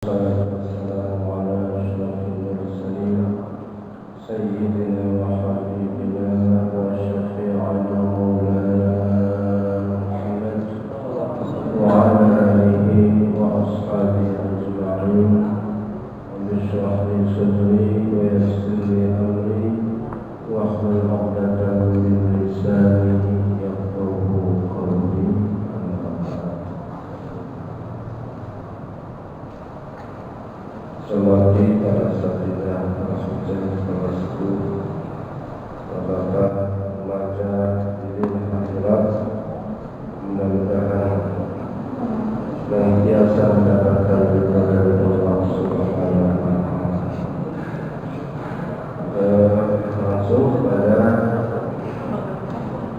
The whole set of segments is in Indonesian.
والصلاة والسلام على أشرف المرسلين سيدنا وحبيبنا وشفيعنا مولانا محمد وعلى آله وأصحابه أجمعين. رب اشرح لي صدري ويسر لي أمري واحلل عقدة من لساني يفقهوا قولي. Selamat para sahabat Rasulullah SAW, bapak remaja di akhirat, mudah-mudahan senantiasa mendapatkan ridha dari Allah Subhanahu wa Ta'ala. Langsung pada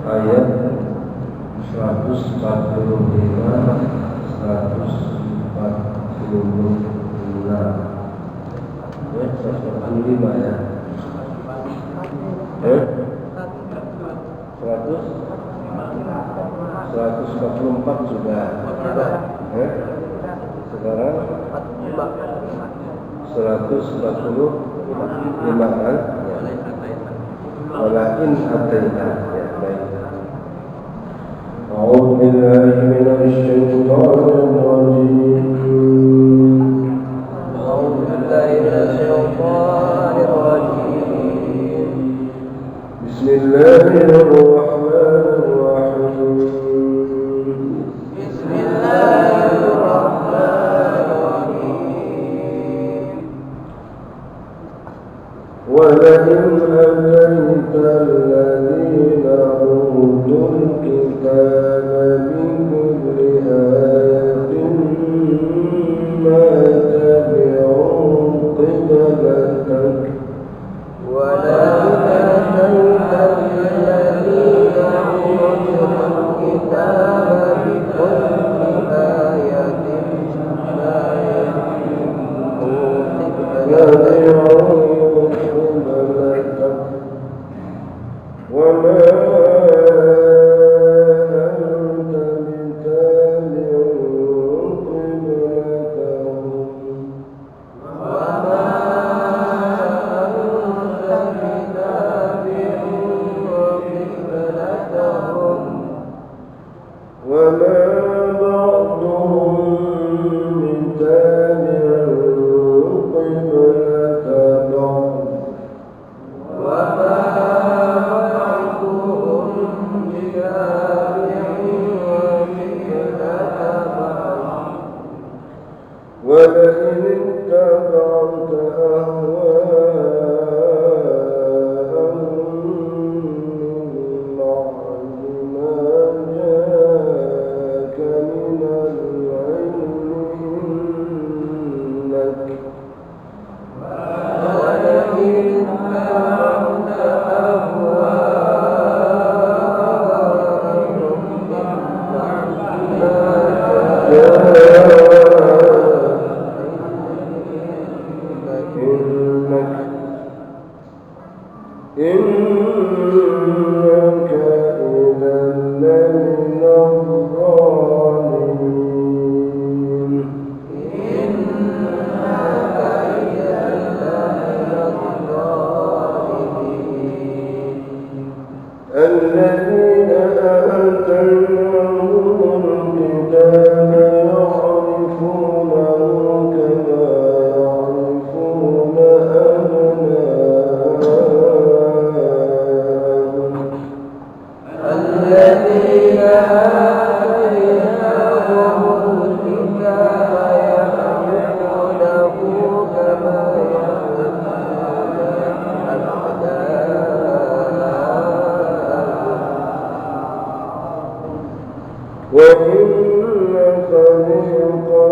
ayat 145 146. 145 ya. 144 sudah. Sekarang 145 kan? Walakin ataina ya baik. A'udzu billahi minasy syaithanir rajim. Bismillahirrahmanirrahim. وَلَئِنْ أَتَيْتَ الَّذِينَ أُوتُوا الْكِتَابَ بِكُلِّ آيَةٍ مَا تَبِعُوا قِبْلَتَكَ وَلَئِنْ أَتَيْتَ الَّذِينَ أُوتُوا الْكِتَابَ بِكُلِّ آيَةٍ مَا تَبِعُوا وما أنت بتابع قبلتهم وما بعضهم بتابع قبلة بعض ولئن اتبعت أهواءهم من بعد ما جاءك من العلم إنك إنك إذا لمن الظالمين. الذين آتيناهم الكتاب يعرفونه كما يعرفون أبناءهم. الذين آتيناهم الكتاب يعرفونه كما يعرفون أبناءهم وإن فريقا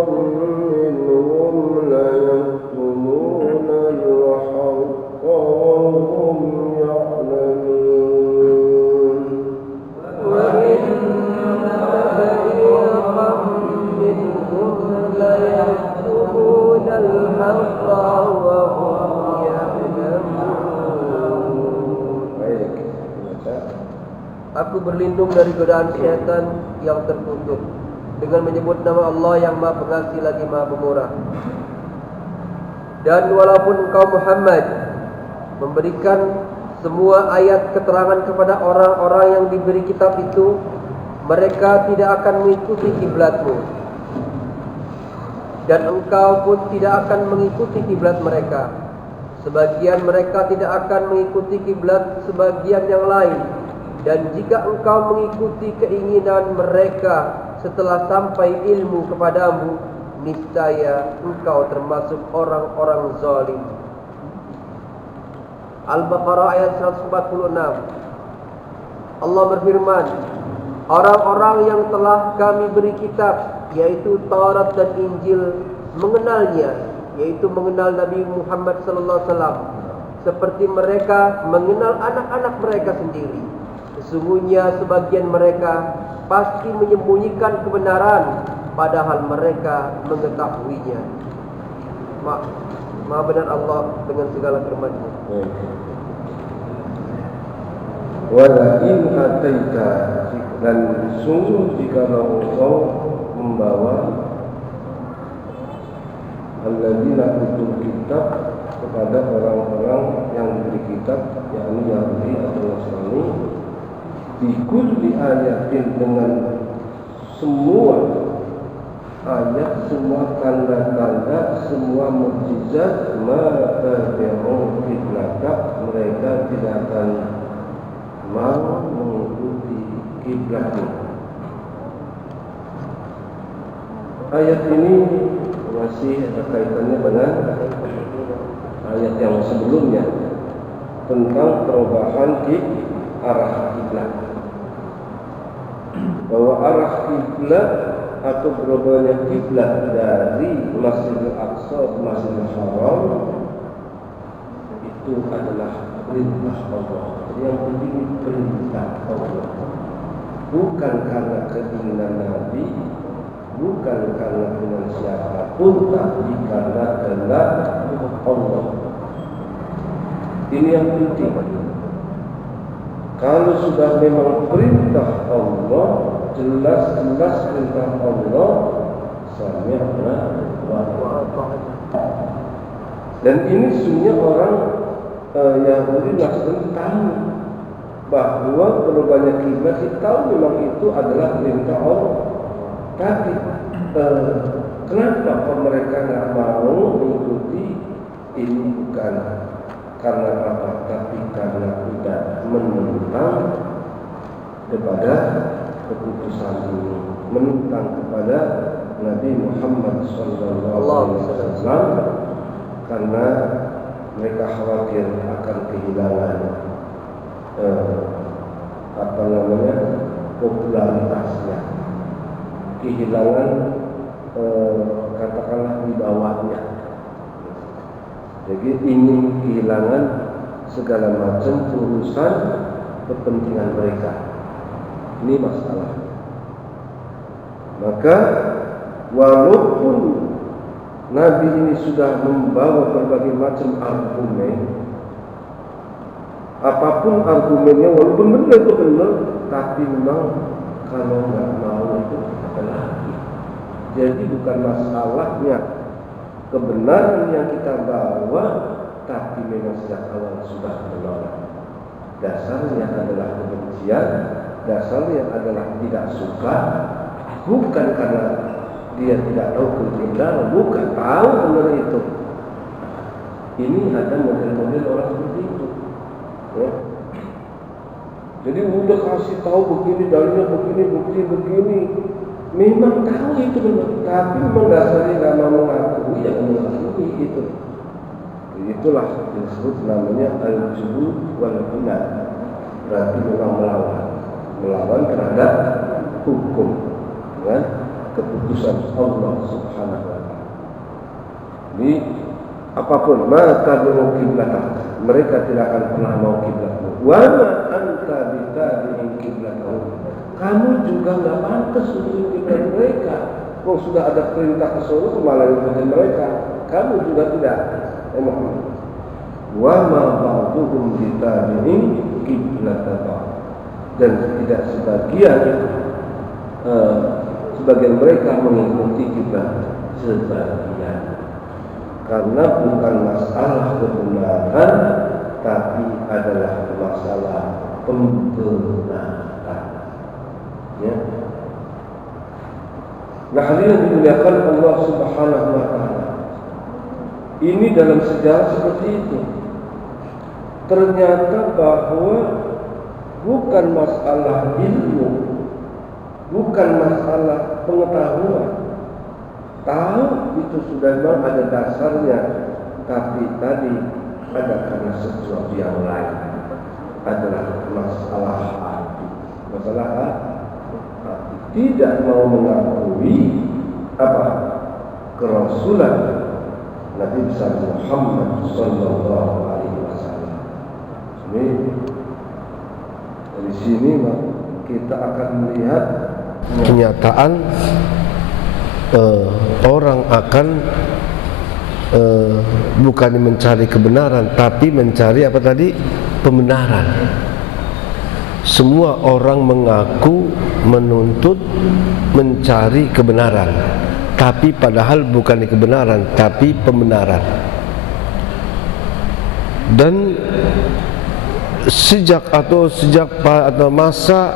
منهم ليكتمون الحق وهم يعلمون وإن فريقا منهم ليكتمون الحق وهم يعلمون. Baik, aku berlindung dari godaan syaitan yang terkutuk dengan menyebut nama Allah yang Maha Pengasih lagi Maha Pemurah. Dan walaupun engkau Muhammad memberikan semua ayat keterangan kepada orang-orang yang diberi kitab itu, mereka tidak akan mengikuti kiblatmu, dan engkau pun tidak akan mengikuti kiblat mereka. Sebagian mereka tidak akan mengikuti kiblat sebagian yang lain. Dan jika engkau mengikuti keinginan mereka setelah sampai ilmu kepadamu, niscaya engkau termasuk orang-orang zalim. Al-Baqarah ayat 146. Allah berfirman, orang-orang yang telah kami beri kitab, yaitu Taurat dan Injil, mengenalnya, yaitu mengenal Nabi Muhammad sallallahu alaihi wasallam, seperti mereka mengenal anak-anak mereka sendiri. Sesungguhnya sebagian mereka pasti menyembunyikan kebenaran, padahal mereka mengetahuinya. Maha benar Allah dengan segala firman-Nya. Wala in ataita, dan sungguh jika engkau membawa alladzina utul kitab kepada orang-orang yang diberi kitab, yakni Yahudi atau Nasrani, bikulli ayatin, dengan semua ayat, semua tanda-tanda, semua mukjizat, maka mereka tidak akan mau mengikuti kiblatmu. Ayat ini masih ada kaitannya dengan ayat yang sebelumnya tentang perubahan arah kiblat, bahwa arah kiblat atau berubahnya kiblat dari Masjidil Aqsa ke Masjidil Haram itu adalah perintah Allah. Yang penting perintah Allah, bukan karena keinginan Nabi, bukan karena keinginan siapapun, tapi karena kehendak Allah. Ini yang penting. Kalau sudah memang perintah Allah, jelas-jelas perintah Allah, sami'na wa ata'na. Dan ini sebenarnya orang Yahudi Nasrani tahu bahwa perubahannya kiblat, tahu memang itu adalah perintah Allah. Tapi kenapa mereka nggak mau mengikuti ini? Bukan karena apa, tapi karena tidak menentang kepada keputusan ini, menentang kepada Nabi Muhammad SAW, karena mereka khawatir akan kehilangan popularitasnya, kehilangan katakanlah wibawanya. Jadi ingin kehilangan segala macam urusan kepentingan mereka. Ini masalah. Maka walaupun Nabi ini sudah membawa berbagai macam argumen, apapun argumennya, walaupun benar itu benar, tapi memang kalau nggak mau itu apa lagi. Jadi bukan masalahnya kebenaran yang kita bawa, tapi memang sejak awal sudah menolak. Dasarnya adalah kebencian, dasarnya adalah tidak suka, bukan karena dia tidak tahu kebenaran, bukan, tahu benar itu. Ini ada model-model orang seperti itu. Ya. Jadi udah kasih tahu begini, dalilnya begini, bukti begini. Memang tahu itu benar, tapi memang dasarnya nggak mau mengakui, ya mengakui itu. Itulah yang disebut namanya al-jubur wal inad. Berarti memang melawan terhadap hukum, kan? Keputusan Allah Subhanahu wa taala. Ini apapun maka kiblat, mereka tidak akan pernah mau kiblatmu. Wa ma anta bitabi'in kiblatahum. Kamu juga enggak pantas untuk kiblat mereka. Kalau sudah ada perintah ke sana malah ikutin mereka. Kamu juga tidak. Muhammad. Wa ma ba'duhum bitabi'in kiblatahum. Dan tidak sebagian mereka mengikuti kiblat sebagian. karena bukan masalah kebenaran, tapi adalah masalah pembenaran. Ya. Nah, hadirin dimuliakan Allah Subhanahu wa taala. Ini dalam sejarah seperti itu. Ternyata bahwa bukan masalah ilmu, bukan masalah pengetahuan. Tahu itu sudah memang ada dasarnya, tapi tadi ada karena sesuatu yang lain, adalah masalah hati. Masalah hati. Tidak mau mengakui apa? Kerasulan Nabi besar Muhammad sallallahu alaihi wasallam. Dari sini kita akan melihat kenyataan orang akan bukan mencari kebenaran, tapi mencari apa tadi? Pembenaran. Semua orang mengaku menuntut mencari kebenaran, tapi padahal bukan kebenaran, tapi pembenaran. Dan sejak masa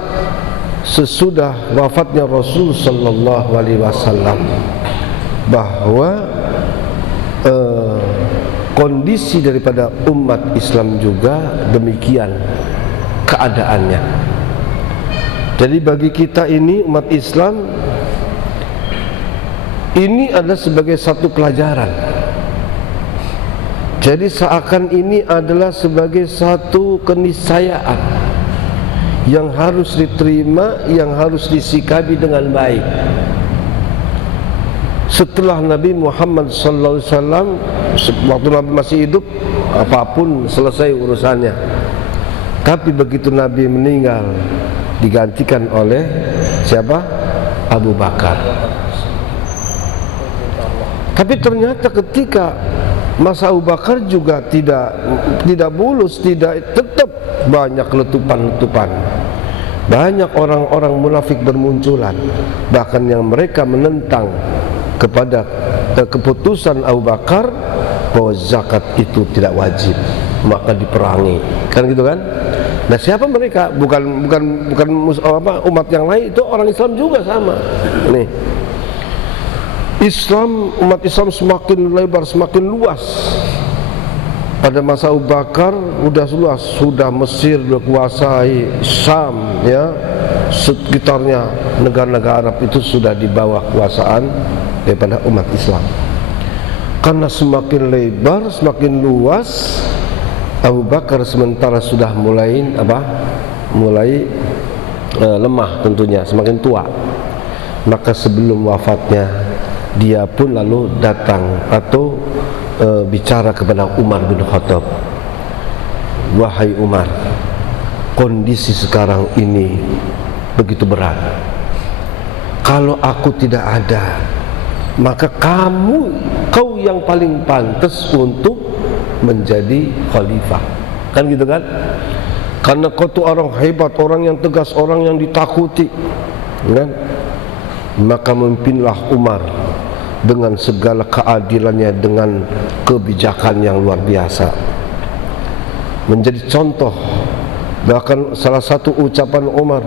sesudah wafatnya Rasul sallallahu alaihi wasallam, bahwa kondisi daripada umat Islam juga demikian keadaannya. Jadi bagi kita ini umat Islam ini adalah sebagai satu pelajaran. Jadi seakan ini adalah sebagai satu keniscayaan yang harus diterima, yang harus disikapi dengan baik. Setelah Nabi Muhammad sallallahu alaihi wasallam, waktu Nabi masih hidup, apapun selesai urusannya. Tapi begitu Nabi meninggal, digantikan oleh siapa? Abu Bakar. Tapi ternyata ketika masa Abu Bakar juga tidak mulus, tetap banyak letupan-letupan. Banyak orang-orang munafik bermunculan, bahkan yang mereka menentang kepada keputusan Abu Bakar bahwa zakat itu tidak wajib, maka diperangi. Kan gitu kan? Nah, siapa mereka? Bukan umat yang lain, itu orang Islam juga sama. Nih. Umat Islam semakin lebar, semakin luas. Pada masa Abu Bakar udah luas, sudah Mesir dikuasai, Syam ya, sekitarnya negara-negara Arab itu sudah di bawah kuasaan daripada umat Islam. Karena semakin lebar, semakin luas, Abu Bakar sementara sudah mulai lemah tentunya, semakin tua. Maka sebelum wafatnya dia pun lalu datang atau bicara kepada Umar bin Khattab, wahai Umar, kondisi sekarang ini begitu berat. Kalau aku tidak ada, maka kau yang paling pantas untuk menjadi khalifah. Kan gitu kan? Karena kau tu orang hebat, orang yang tegas, orang yang ditakuti, kan? Maka memimpinlah Umar dengan segala keadilannya, dengan kebijakan yang luar biasa, menjadi contoh. Bahkan salah satu ucapan Umar,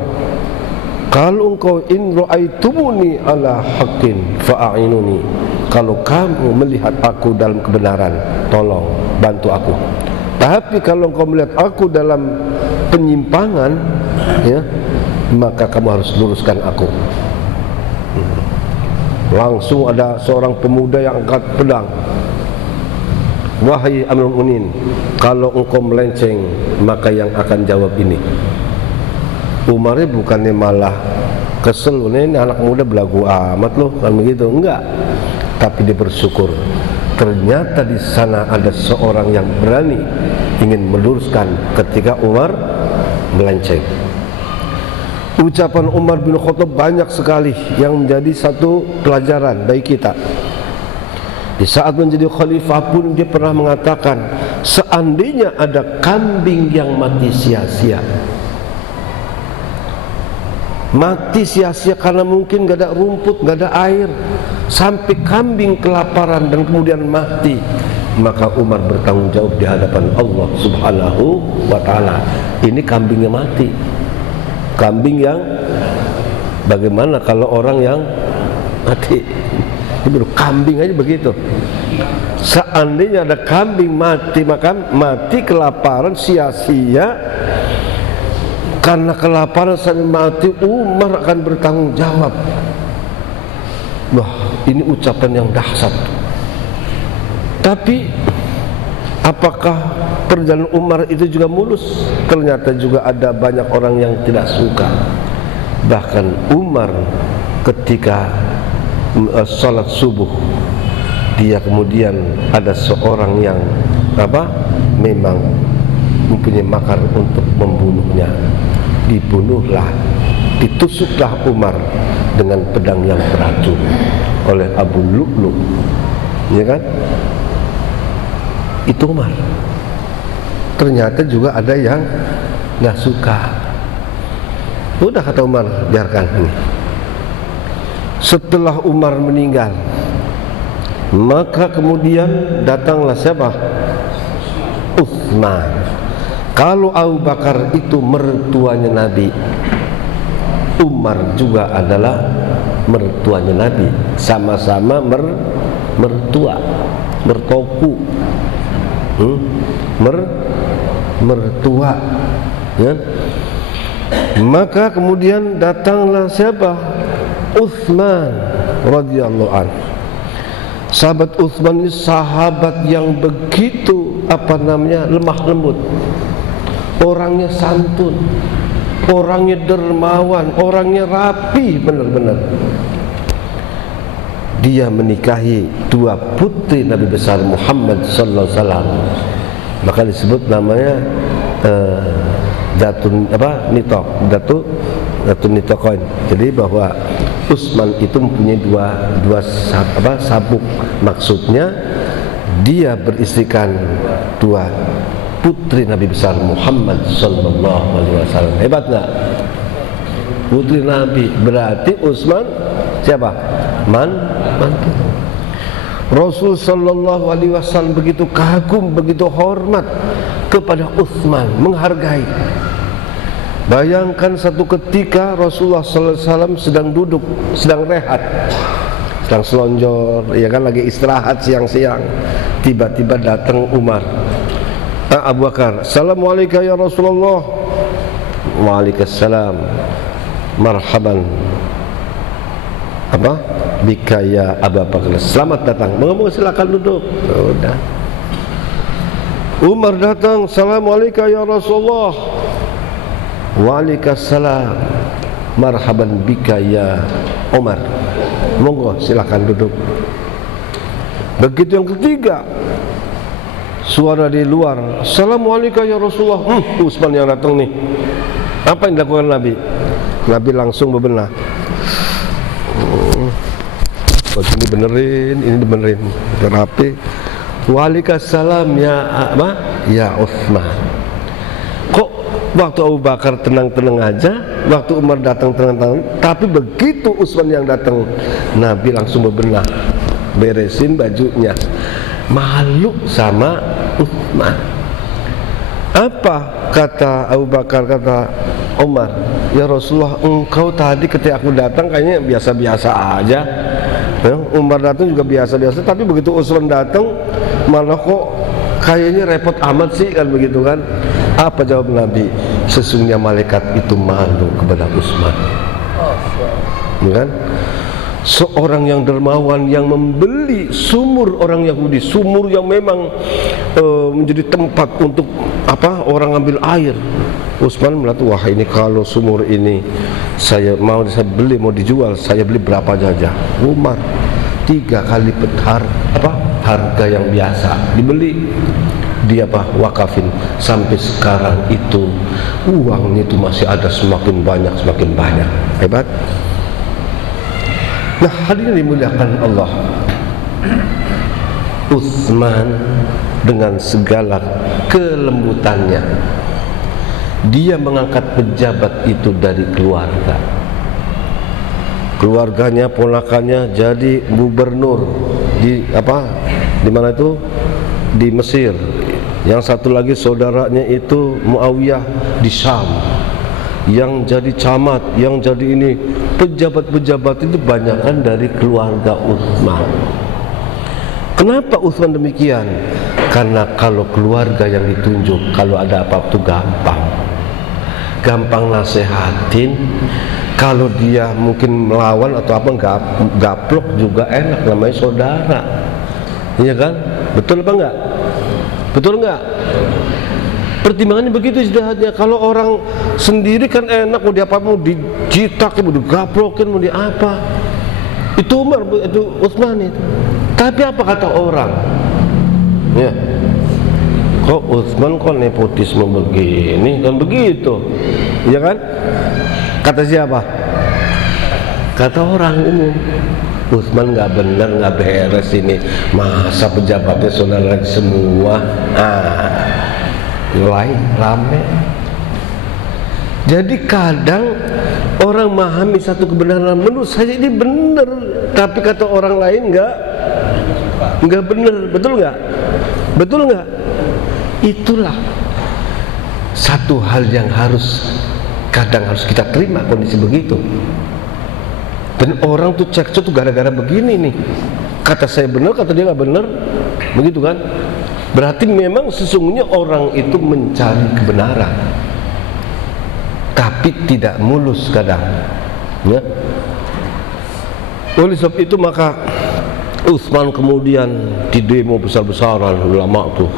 kalau engkau in ra'aitumuni ala haqqin fa'inuni, kalau kamu melihat aku dalam kebenaran, tolong bantu aku. Tapi kalau engkau melihat aku dalam penyimpangan, ya, maka kamu harus luruskan aku. Langsung ada seorang pemuda yang angkat pedang, wahai Amirul Mukminin, kalau engkau melenceng, maka yang akan jawab ini. Umarnya bukannya malah kesel, ini anak muda belagu amat loh, kan begitu, enggak. Tapi dia bersyukur, ternyata di sana ada seorang yang berani ingin meluruskan ketika Umar melenceng. Ucapan Umar bin Khattab banyak sekali yang menjadi satu pelajaran bagi kita. Di saat menjadi khalifah pun dia pernah mengatakan, seandainya ada kambing yang mati sia-sia, mati sia-sia karena mungkin gak ada rumput, gak ada air, sampai kambing kelaparan dan kemudian mati, maka Umar bertanggung jawab di hadapan Allah Subhanahu wa ta'ala. Ini kambingnya mati. Kambing yang bagaimana kalau orang yang mati? Ini kambing aja begitu. Seandainya ada kambing mati, maka mati kelaparan sia-sia. Karena kelaparan sampai mati, Umar akan bertanggung jawab. Wah, ini ucapan yang dahsyat. Tapi apakah perjalanan Umar itu juga mulus? Ternyata juga ada banyak orang yang tidak suka. Bahkan Umar ketika salat subuh, dia kemudian ada seorang yang memang mempunyai makar untuk membunuhnya. Dibunuhlah, ditusuklah Umar dengan pedang yang beracun oleh Abu Lu'lu', ya kan? Itu Umar. Ternyata juga ada yang nggak suka. Udah kata Umar, biarkan ini. Setelah Umar meninggal, maka kemudian datanglah siapa? Utsman. Kalau Abu Bakar itu mertuanya Nabi, Umar juga adalah mertuanya Nabi. Sama-sama mertua, mertoku, mertua, ya. Maka kemudian datanglah siapa? Utsman radhiyallahu anhu. Sahabat Utsman ini sahabat yang begitu lemah lembut. Orangnya santun, orangnya dermawan, orangnya rapi benar-benar. Dia menikahi dua putri Nabi besar Muhammad sallallahu alaihi wasallam. Maka disebut namanya Datun Nitokoin. Jadi bahwa Utsman itu mempunyai dua sabuk. Maksudnya dia beristrikan dua putri Nabi besar Muhammad sallallahu alaihi wasallam. Hebat enggak? Putri Nabi, berarti Utsman siapa? Mantu. Rasul sallallahu alaihi wasallam begitu kagum, begitu hormat kepada Utsman, menghargai. Bayangkan satu ketika Rasulullah sallallahu alaihi wasallam sedang duduk, sedang rehat, sedang selonjor, ya kan, lagi istirahat siang-siang. Tiba-tiba datang Umar, Abu Bakar, Assalamualaikum ya Rasulullah. Waalaikumsalam. Marhaban bika ya Abu Bakar, selamat datang. Mengemuk, silakan duduk. Udah. Umar datang, Assalamualaikum ya Rasulullah. Waalaikumsalam. Marhaban bika ya Umar. Monggo silakan duduk. Begitu yang ketiga, suara di luar, Assalamualaikum ya Rasulullah. Utsman yang datang nih. Apa yang dilakukan Nabi? Nabi langsung bebenah. Ini benerin, ini benerin, rapi. Waalaikumsalam ya Utsman. Kok waktu Abu Bakar tenang-tenang aja, waktu Umar datang tenang-tenang, tapi begitu Utsman yang datang, Nabi langsung bebenah, beresin bajunya. Malu sama Utsman. Apa kata Abu Bakar, kata Umar, ya Rasulullah, engkau tadi ketika aku datang kayaknya biasa-biasa aja, ya, Umar datang juga biasa-biasa, tapi begitu Utsman datang malah kok kayaknya repot amat sih, kan begitu kan? Apa jawab Nabi? Sesungguhnya malaikat itu malu kepada Utsman, ya kan? Seorang yang dermawan yang membeli sumur orang Yahudi, sumur yang memang menjadi tempat untuk orang ambil air. Utsman melihat, wah ini kalau sumur ini saya beli, mau dijual, saya beli berapa saja. Umar 3 kali harga yang biasa dibeli. Dia wakafin, sampai sekarang itu uangnya itu masih ada semakin banyak. Hebat. Nah, hadirin dimuliakan Allah, Utsman dengan segala kelembutannya, dia mengangkat pejabat itu dari keluarga. keluarganya, ponakannya jadi gubernur di mana itu, di Mesir. Yang satu lagi saudaranya itu Muawiyah di Syam, yang jadi camat, yang jadi ini. Pejabat-pejabat itu banyakkan dari keluarga Utsman. Kenapa Utsman demikian? Karena kalau keluarga yang ditunjuk, kalau ada apa-apa itu gampang nasehatin. Kalau dia mungkin melawan atau apa, gaplok juga enak, namanya saudara. Iya kan? Betul apa enggak? Betul enggak? Pertimbangannya begitu istirahatnya. Kalau orang sendiri kan enak, mau diapa, mau dicitak, mau digaplokin, mau di apa. Itu Umar, itu Utsman itu. Tapi apa kata orang? Ya, kok Utsman kok nepotisme begini, kan begitu, ya kan? Kata siapa? Kata orang umum. Utsman nggak benar, nggak beres ini. Masa pejabatnya saudara semua? Lain rame. Jadi kadang orang memahami satu kebenaran, menurut saya ini benar, tapi kata orang lain nggak benar. Betul nggak? Betul nggak? Itulah satu hal yang kadang harus kita terima, kondisi begitu. Dan orang tuh cekcok tuh gara-gara begini nih. Kata saya benar, kata dia nggak benar, begitu kan? Berarti memang sesungguhnya orang itu mencari kebenaran, tapi tidak mulus kadang, ya. Oleh sebab itu maka Utsman kemudian didemo besar-besaran, ulama tuh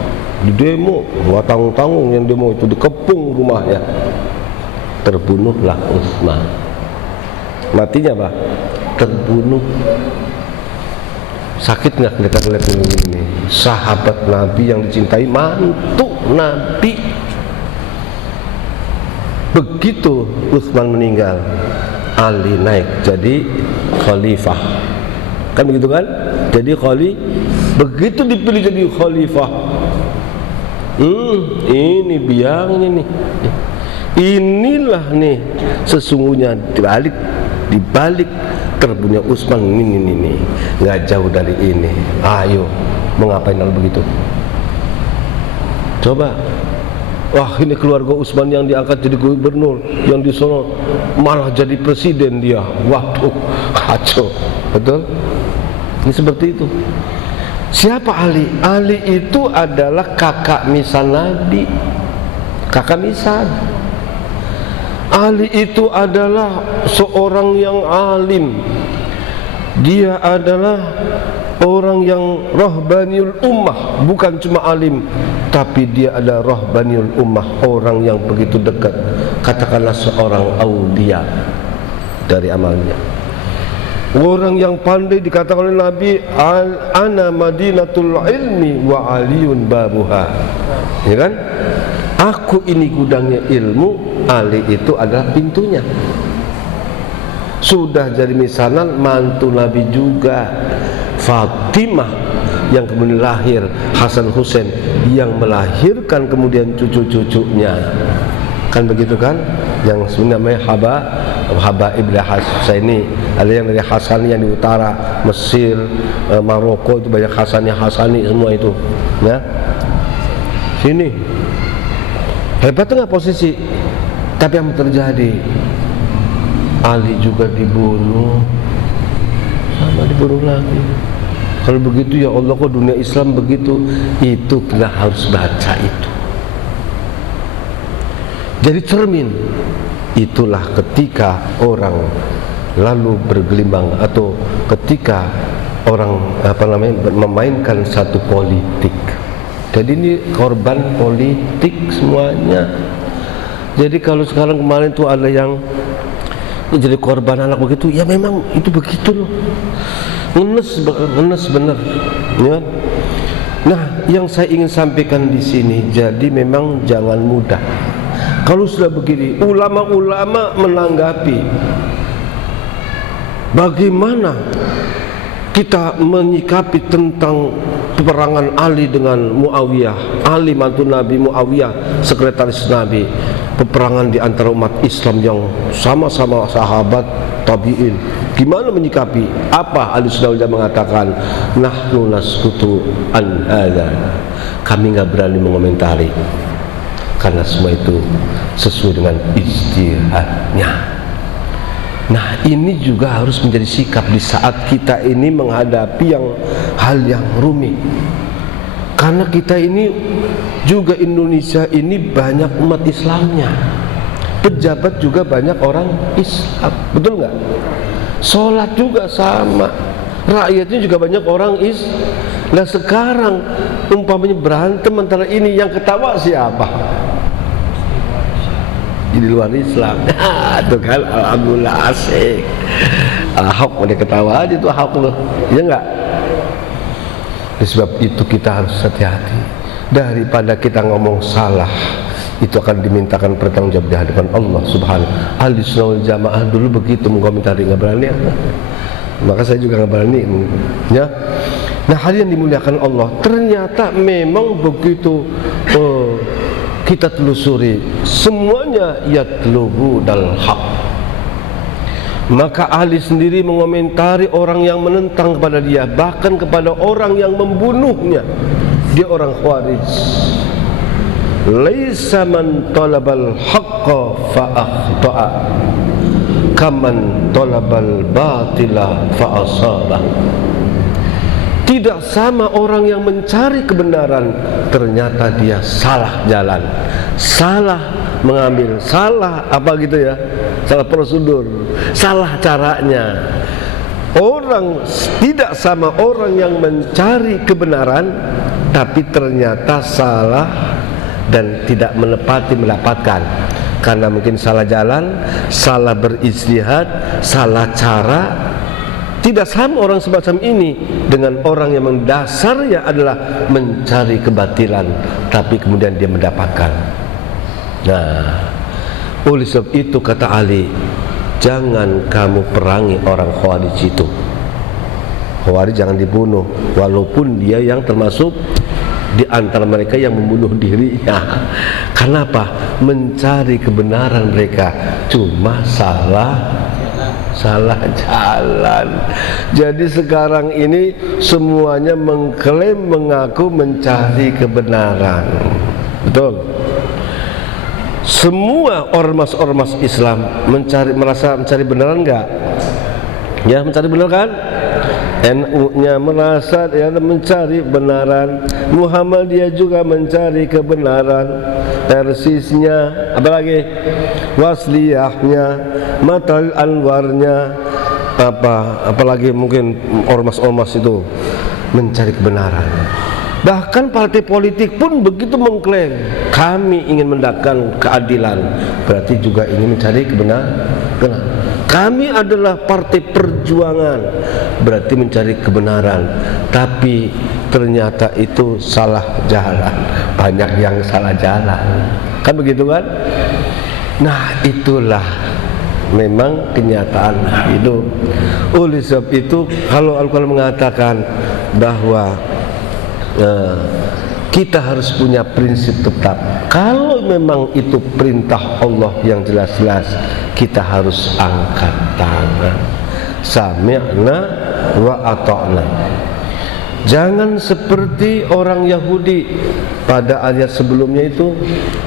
didemo, nggak tanggung-tanggung yang demo itu, dikepung rumahnya. Terbunuhlah Utsman. Matinya apa? Terbunuh. Sakit nggak kita lihat ini? Sahabat Nabi yang dicintai, mantu Nabi. Begitu Utsman meninggal, Ali naik jadi khalifah. Kan begitu kan? Jadi begitu dipilih jadi khalifah. Ini biang ini nih. Inilah nih sesungguhnya dibalik terbunuhnya Utsman ini nggak jauh dari ini. Ayo, mau ngapain kalau begitu? Coba. Wah, ini keluarga Utsman yang diangkat jadi gubernur, yang di sono malah jadi presiden dia. Waduh, kacau. Betul? Ini seperti itu. Siapa Ali? Ali itu adalah kakak misan Nabi. Kakak misan. Ali itu adalah seorang yang alim. Dia adalah orang yang rahbaniul ummah, bukan cuma alim, tapi dia adalah rahbaniul ummah, orang yang begitu dekat, katakanlah seorang aulia dari amalnya. Orang yang pandai, dikatakan oleh Nabi, ana madinatul ilmi wa aliyun babuha. Ya kan? Aku ini gudangnya ilmu, Ali itu adalah pintunya. Sudah jadi misanan mantu Nabi juga, Fatimah yang kemudian lahir Hasan Husain, yang melahirkan kemudian cucu-cucunya. Kan begitu kan? Yang sebenarnya Haba Ibn Husaini. Ada yang dari Hasani yang di utara Mesir, Maroko itu banyak Hasani semua itu, ya. Sini hebat nggak posisi? Tapi yang terjadi, Ali juga dibunuh, sama dibunuh lagi. Kalau begitu ya Allah, kok dunia Islam begitu? Itu kita harus baca itu. Jadi cermin. Itulah ketika orang lalu bergelimang, atau ketika orang memainkan satu politik. Jadi ini korban politik semuanya. Jadi kalau sekarang kemarin tuh ada yang jadi korban anak begitu, ya memang itu begitu loh. Ngenes bener, ya. Nah, yang saya ingin sampaikan di sini, jadi memang jangan mudah. Kalau sudah begini, ulama-ulama menanggapi bagaimana kita menyikapi tentang peperangan Ali dengan Muawiyah, Ali mantu Nabi, Muawiyah sekretaris Nabi, peperangan di antara umat Islam yang sama-sama sahabat tabi'in. Gimana menyikapi? Apa Ahlussunnah wal Jamaah mengatakan? Nahnu naskutu an hadza. Kami nggak berani mengomentari karena semua itu sesuai dengan ijtihadnya. Nah, ini juga harus menjadi sikap di saat kita ini menghadapi hal yang rumit. Karena kita ini juga Indonesia ini banyak umat Islamnya. Pejabat juga banyak orang Islam, betul nggak? Sholat juga sama, rakyatnya juga banyak orang Islam. Nah sekarang umpamanya berantem antara ini, yang ketawa siapa? Di luar Islam. Tuh kan, alhamdulillah asik. Ahok udah ketawa aja tuh Ahok loh, ya enggak? Sebab itu kita harus hati-hati. Daripada kita ngomong salah, itu akan dimintakan pertanggungjawab di hadapan Allah Subhanahu. Ahlussunnah wal Jamaah dulu begitu mengomentari, nggak berani. Maka saya juga nggak berani, ya. Nah, hal yang dimuliakan Allah, ternyata memang begitu kita telusuri, semuanya yatlubu dal haq. Maka ahli sendiri mengomentari orang yang menentang kepada dia, bahkan kepada orang yang membunuhnya. Dia orang Khawarij. Laisa man talabal haqqa fa akhta'a, kaman talabal batila fa asabah. Tidak sama orang yang mencari kebenaran, ternyata dia salah jalan, salah mengambil, salah apa gitu ya, salah prosedur, salah caranya. Orang tidak sama orang yang mencari kebenaran tapi ternyata salah dan tidak mendapatkan, karena mungkin salah jalan, salah berijtihad, salah cara. Tidak sama orang semacam ini dengan orang yang mendasarnya adalah mencari kebatilan tapi kemudian dia mendapatkan. Nah, oleh sebab itu kata Ali, jangan kamu perangi orang Khawarij itu. Khawarij jangan dibunuh, walaupun dia yang termasuk di antara mereka yang membunuh dirinya. Kenapa? Mencari kebenaran mereka, cuma salah jalan. Jadi sekarang ini semuanya mengklaim, mengaku mencari kebenaran. Betul? Semua ormas-ormas Islam merasa mencari benaran enggak? Ya, mencari benar kan? NU-nya merasa ya mencari benaran, Muhammadiyah juga mencari kebenaran, Persisnya, apalagi Wasliyahnya, Matal Anwarnya, apalagi mungkin ormas-ormas itu mencari kebenaran. Bahkan partai politik pun begitu mengklaim kami ingin mendapatkan keadilan, berarti juga ingin mencari kebenaran. Kami adalah partai perjuangan, berarti mencari kebenaran. Tapi ternyata itu salah jalan. Banyak yang salah jalan, kan begitu kan? Nah, itulah memang kenyataan hidup. Oleh sebab itu kalau Al-Quran mengatakan bahwa kita harus punya prinsip tetap, kalau memang itu perintah Allah yang jelas-jelas, kita harus angkat tangan, sami'na wa ata'na. Jangan seperti orang Yahudi pada ayat sebelumnya itu,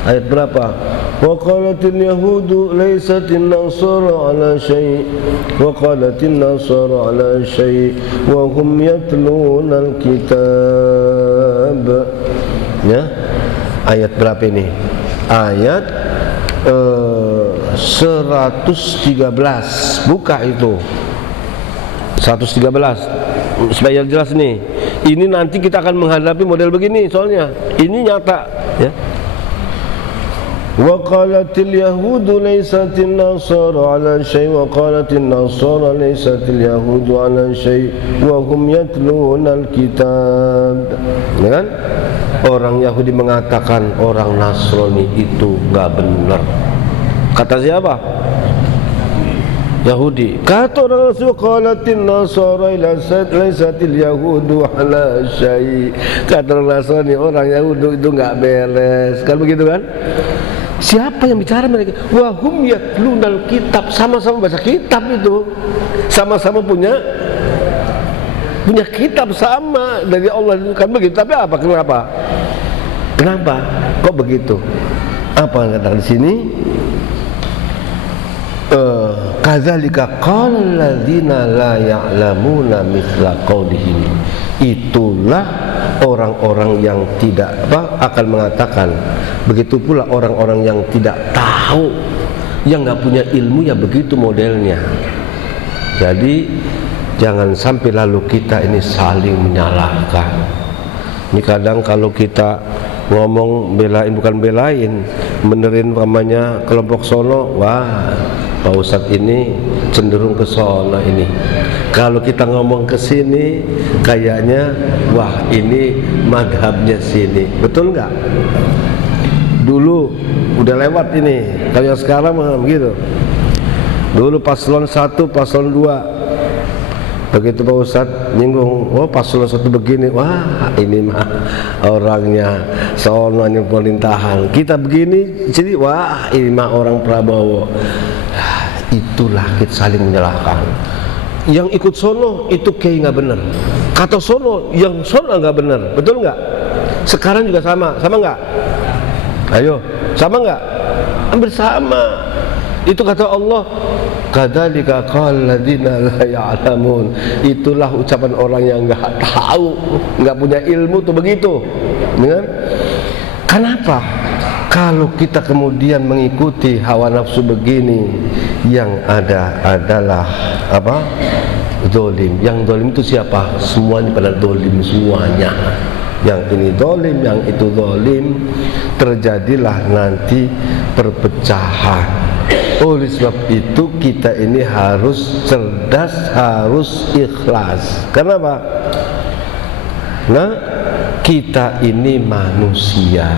ayat berapa? Wa qalatil yahudu laysatin nasara ala syai' wa qalatin nasara ala syai' wa hum yatluna al-kitab. Ya, ayat berapa ini? Ayat 113. Buka itu 113 supaya jelas nih. Ini nanti kita akan menghadapi model begini, soalnya ini nyata ya. Wa qalatil yahudu laysatin nasara ala syai' wa qalatin nasara laysatil yahudu ala syai' wa hum yatluna al-kitab. Ya kan? Orang Yahudi mengatakan orang Nasrani itu enggak benar. Kata siapa? Yahudi. Kata orang Rasul, qalatin nasara laysatil yahudu ala syai'. Kata orang Nasrani, orang Yahudi itu enggak beres. Kan begitu kan? Siapa yang bicara mereka? Wahum yatlunal kitab, sama-sama baca kitab itu, sama-sama punya kitab sama dari Allah itu kan begitu. Tapi apa? Kenapa? Kok begitu? Apa yang kata di sini? Kadzalika qala alladzina la ya'lamuna mithla qaulihim. Itulah orang-orang yang tidak akan mengatakan. Begitu pula orang-orang yang tidak tahu, yang nggak punya ilmu, ya begitu modelnya. Jadi jangan sampai lalu kita ini saling menyalahkan. Ini kadang kalau kita ngomong bukan belain, benerin namanya kelompok sono, wah Pak Ustadz ini cenderung ke sono ini. Kalau kita ngomong ke sini, kayaknya wah ini madhabnya sini. Betul nggak? Dulu udah lewat ini. Kalau yang sekarang begitu. Dulu paslon 1, paslon 2. Begitu Pak Ustadz nyinggung, oh paslon 1 begini, wah ini mah orangnya sono yang pemerintahan. Kita begini, jadi wah ini mah orang Prabowo. Itulah kita saling menyalahkan. Yang ikut sono itu kayak nggak benar. Kata sono, yang sono nggak benar. Betul nggak? Sekarang juga sama nggak? Ayo, sama nggak? Hampir sama. Itu kata Allah. Kadzalika qala alladzina la ya'lamun. Itulah ucapan orang yang nggak tahu, nggak punya ilmu tuh begitu. Dengar? Kenapa? Kalau kita kemudian mengikuti hawa nafsu begini, yang ada adalah apa? Zalim. Yang zalim itu siapa? Semuanya pada zalim semuanya. Yang ini zalim, yang itu zalim, terjadilah nanti perpecahan. Oleh sebab itu kita ini harus cerdas, harus ikhlas. Kenapa? Nah, kita ini manusia,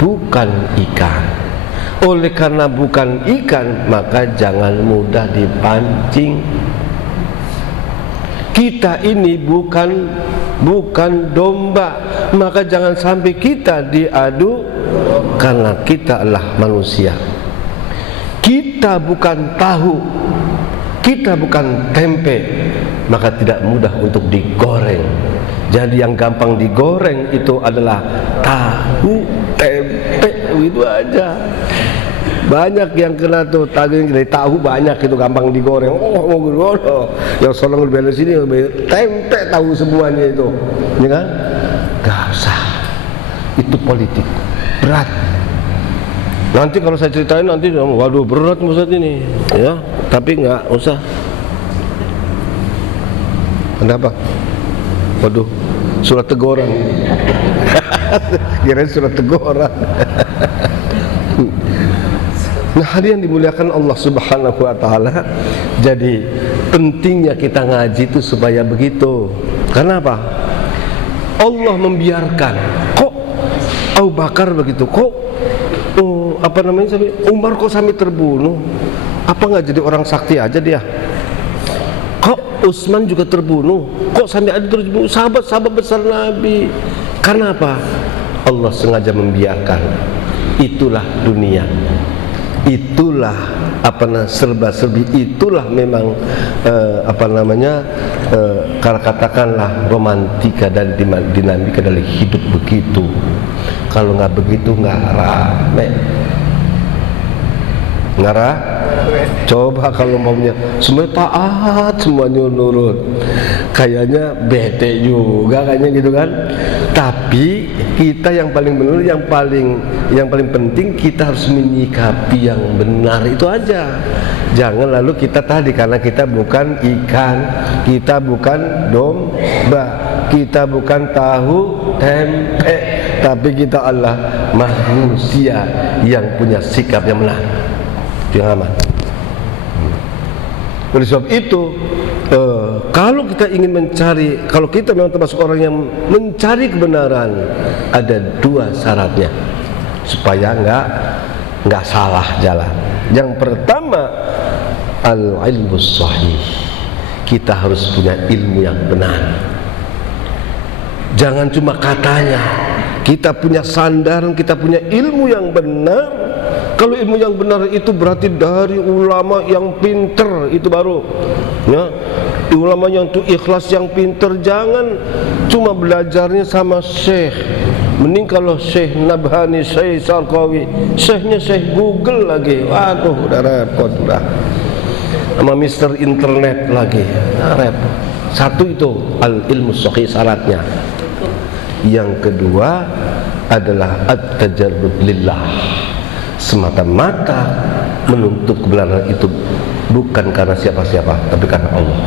bukan ikan. Oleh karena bukan ikan, maka jangan mudah dipancing. Kita ini bukan domba, maka jangan sampai kita diadu karena kita adalah manusia. Kita bukan tahu, kita bukan tempe, maka tidak mudah untuk digoreng. Jadi yang gampang digoreng itu adalah tahu, tempe, itu aja. Banyak yang kena tuh dari tahu banyak itu gampang digoreng. Yang solong lebih sini lebih tempe tahu semuanya itu, ya kan? Gak usah. Itu politik berat. Nanti kalau saya ceritain nanti, waduh berat Ustadz ini, ya. Tapi nggak usah. Kenapa? Waduh, surat teguran. Kirain surat teguran. Nah, hari yang dimuliakan Allah Subhanahu wa taala. Jadi pentingnya kita ngaji itu supaya begitu. Kenapa? Allah membiarkan. Kok Abu Bakar begitu? Kok Umar kok sampai terbunuh? Apa nggak jadi orang sakti aja dia? Kok Utsman juga terbunuh? Kok sampai ada terbunuh sahabat-sahabat besar Nabi? Karena apa? Allah sengaja membiarkan. Itulah dunia. Itulah serba-serbi. Itulah memang katakanlah romantika dan dinamika dari hidup begitu. Kalau nggak begitu nggak rame. Coba kalau maunya semua taat, semuanya nurut, kayaknya bete juga kayaknya gitu kan. Tapi kita yang paling benar, yang paling penting kita harus menyikapi yang benar itu aja. Jangan lalu kita tadi, karena kita bukan ikan, kita bukan domba, kita bukan tahu tempe, tapi kita adalah manusia yang punya sikap yang benar, yang aman. Oleh sebab itu, kalau kita ingin mencari, kalau kita memang termasuk orang yang mencari kebenaran, ada dua syaratnya supaya nggak salah jalan. Yang pertama, al-ilmu sahih. Kita harus punya ilmu yang benar. Jangan cuma katanya. Kita punya sandaran, kita punya ilmu yang benar, Kalau ilmu yang benar itu berarti dari ulama yang pinter, itu baru ya. Ulama yang tuh ikhlas, yang pinter. Jangan cuma belajarnya sama syekh. Mending kalau Syekh Nabhani, Syekh Sarqawi, syekhnya Syekh Google lagi. Waduh, udah repot dah. Sama Mister Internet lagi, repot. Satu itu al-ilmu sahih syaratnya. Yang kedua adalah at-tajarrud lillah, semata-mata menuntut kebenaran itu bukan karena siapa-siapa, tapi karena Allah.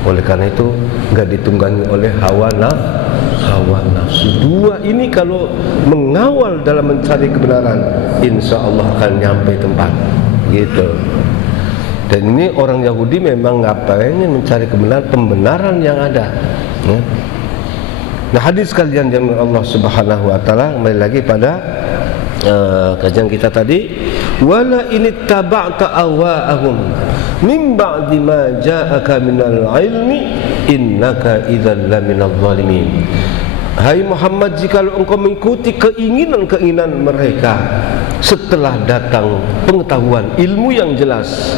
Oleh karena itu nggak ditunggangi oleh hawa nafsu. Dua ini kalau mengawal dalam mencari kebenaran, insya Allah akan nyampe tempat gitu. Dan ini orang Yahudi memang nggak pengen mencari pembenaran yang ada ya. Nah, hadis kalian yang Allah Subhanahu wa taala, kembali lagi pada kajian kita tadi, wala ini taba'ta awa'ahum min ba'di ma ja'aka minal ilmi innaka idzal laminadh zalimin. Hai Muhammad, jika engkau mengikuti keinginan mereka setelah datang pengetahuan ilmu yang jelas,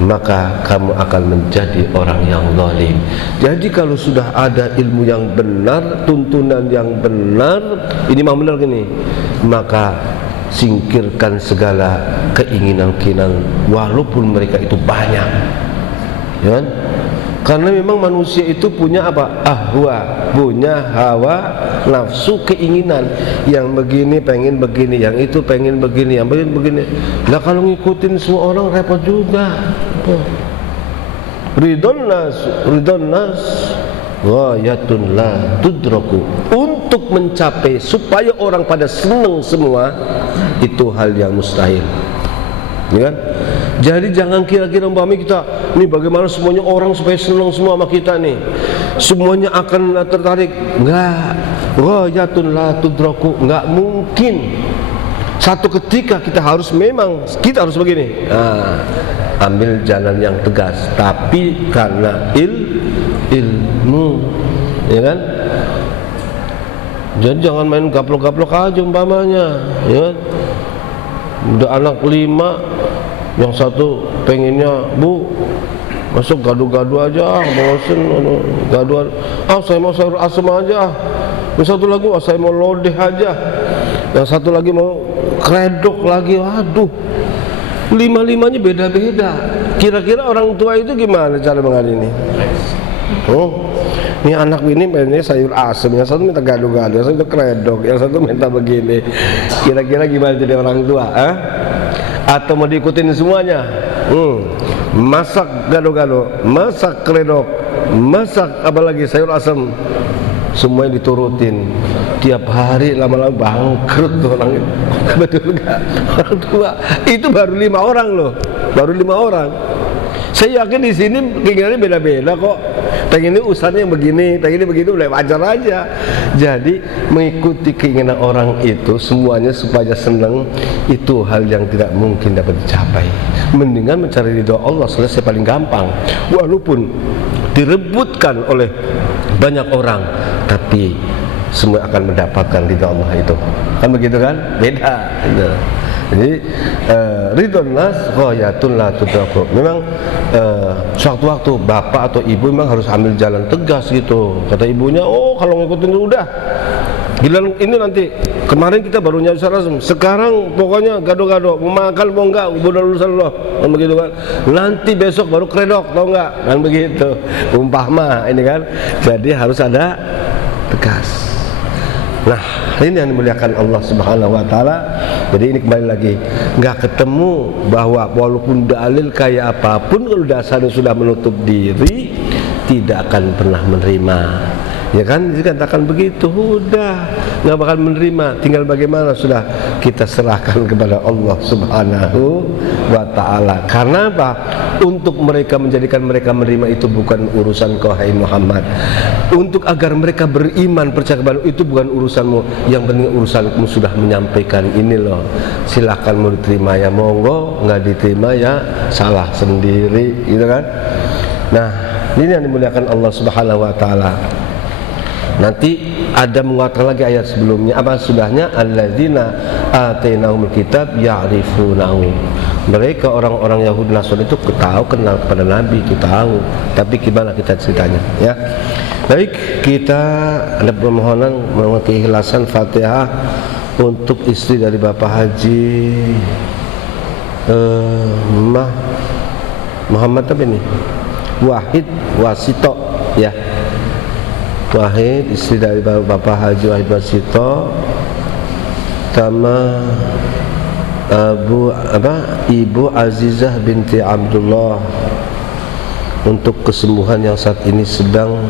maka kamu akan menjadi orang yang zalim. Jadi kalau sudah ada ilmu yang benar, tuntunan yang benar, ini memang benar gini, maka singkirkan segala keinginan walaupun mereka itu banyak ya kan? Karena memang manusia itu punya apa? Ahwa, punya hawa nafsu, keinginan. Yang begini pengen begini, yang itu pengen begini, yang begini. Nah, kalau ngikutin semua orang repot juga. Ridon nas ghayatun la tudraku. Untuk mencapai supaya orang pada senang semua, itu hal yang mustahil ya kan? Jadi jangan kira-kira umpamanya kita nih bagaimana semuanya orang supaya senang semua sama kita nih, semuanya akan tertarik. Enggak, ghayatun la tudraku, enggak mungkin. Satu ketika kita harus begini. Nah, ambil jalan yang tegas, tapi karena ilmu ya kan? Jadi jangan main gaplok-gaplok aja umpamanya ya kan? Udah anak 5, yang satu pengennya, Bu, masuk gado-gado aja, bosen gado. Saya mau sayur asem aja. Yang satu lagi, saya mau lodeh aja. Yang satu lagi mau kredok lagi. Waduh, 5-5-nya beda-beda. Kira-kira orang tua itu gimana cara mengadili? Ini anak ini pengennya sayur asem, yang satu minta gado-gado, yang satu kredok, yang satu minta begini. Kira-kira gimana jadi orang tua? Atau mau diikutin semuanya? Masak gado-gado, masak kredok, masak apalagi sayur asem, semuanya diturutin. Tiap hari lama-lama bangkrut tuh orang. Betul nggak? Orang tua itu baru 5 orang loh, baru 5 orang. Saya yakin di sini keinginannya beda-beda kok. Pengennya usahanya yang begini, pengennya begitu, boleh wajar aja. Jadi mengikuti keinginan orang itu semuanya supaya senang, itu hal yang tidak mungkin dapat dicapai. Mendingan mencari ridho Allah, selesai, paling gampang. Walaupun direbutkan oleh banyak orang, tapi semua akan mendapatkan ridho Allah itu. Kan begitu kan? Beda gitu. Jadi ridon nas ghayatun la tudraku. Memang sewaktu-waktu bapak atau ibu memang harus ambil jalan tegas gitu. Kata ibunya, kalau ngikutin udah bilang ini nanti. Kemarin kita baru nyari sarasem, sekarang pokoknya gado-gado, mau makan mau enggak, udah lulusan loh, kan begitu kan. Nanti besok baru kredok, tau enggak, kan begitu. Umpama ini kan. Jadi harus ada tegas. Nah, ini yang dimuliakan Allah Subhanahu wa taala. Jadi ini kembali lagi, enggak ketemu bahwa walaupun dalil kayak apapun, kalau dasarnya sudah menutup diri, tidak akan pernah menerima. Ya kan, dikatakan begitu, udah nggak bakal menerima. Tinggal bagaimana, sudah kita serahkan kepada Allah Subhanahu wa ta'ala. Karena apa? Untuk mereka, menjadikan mereka menerima itu bukan urusan kau hai Muhammad. Untuk agar mereka beriman, percaya kepada itu bukan urusanmu. Yang penting urusanmu sudah menyampaikan ini loh. Silahkan mau diterima ya monggo, nggak diterima ya salah sendiri, gitu kan. Nah, ini yang dimuliakan Allah Subhanahu wa ta'ala. Nanti ada mengatakan lagi ayat sebelumnya apa sudahnya, alladzina atainahumul kitab ya'rifunahu. Mereka orang-orang Yahudi Nasrani itu tahu, kenal kepada Nabi itu tahu, tapi gimana kita ceritanya ya. Baik, kita ada permohonan keikhlasan Fatihah untuk istri dari Bapak Haji Muhammad apa ini? Wahid Wasito ya. Wahid, istri dari Bapak Haji Wahid Wasito, sama Ibu Azizah binti Abdullah, untuk kesembuhan yang saat ini sedang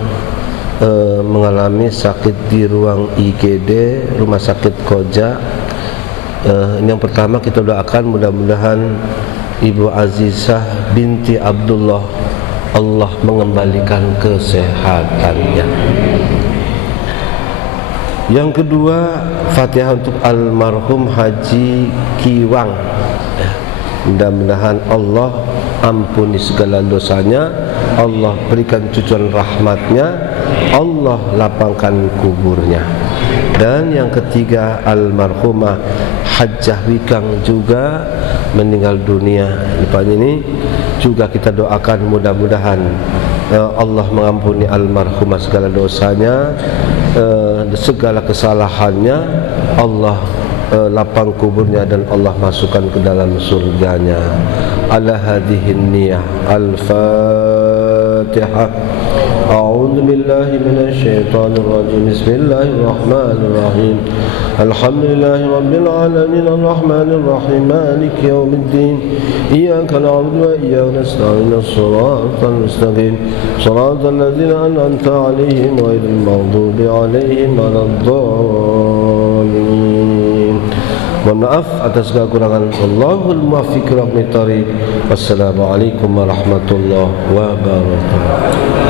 mengalami sakit di ruang IGD Rumah Sakit Koja. Ini yang pertama kita doakan mudah-mudahan Ibu Azizah binti Abdullah Allah mengembalikan kesehatannya. Yang kedua, Fatihah untuk almarhum Haji Kiwang. Mudah-mudahan Allah ampuni segala dosanya, Allah berikan cucuan rahmatnya, Allah lapangkan kuburnya. Dan yang ketiga, almarhumah Hajjah Wikang juga meninggal dunia. Depan ini juga kita doakan mudah-mudahan Allah mengampuni almarhumah segala dosanya, segala kesalahannya, Allah lapang kuburnya dan Allah masukkan ke dalam surganya. Ala hadhihin niyah. Al-Fatihah. A'udzu billahi minasy syaithanir rajim. Bismillahirrahmanirrahim. Alhamdulillahi rabbil alamin arrahmanir rahim maliki yaumiddin. Iyyaka na'budu wa iyyaka nasta'in. Shiratal mustaqim. Shiratal ladzina an'amta 'alaihim ghairil maghdubi 'alaihim waladdallin. Mohon maaf atas kekurangan. Wallahul muwaffiq ila aqwamit thoriq. Wassalamualaikum warahmatullahi wabarakatuh.